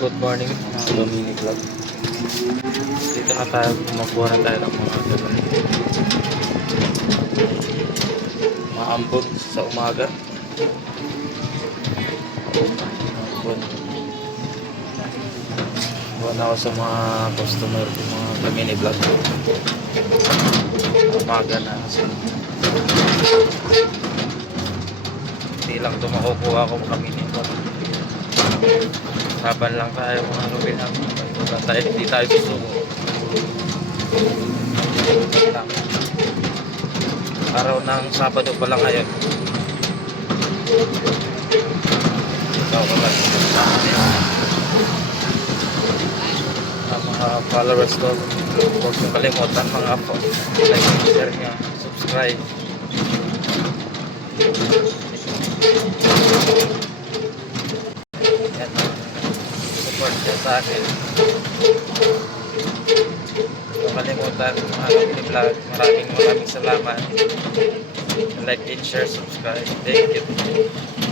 Good morning mga Domini Vlog. Dito na tayo, kumakuha na tayo ng mga ganun. Maambon sa umaga. Maambon. Kuha na ako sa mga customer ko, mga Domini Vlog. Umaga na kasi. Hindi lang ito makukuha ko Domini Vlog. Laban lang tayo mga Rubinan. Hindi tayo susuko. Araw ng Sabado pa lang ngayon. Ikaw ko lang. Ang mga followers ko, huwag nyo kalimutan mga po. Like, share nyo, subscribe. Yan, support nyo sa akin. Huwag kalimutan mga Domini Vlog. Maraming salamat. Like and share, subscribe. Thank you.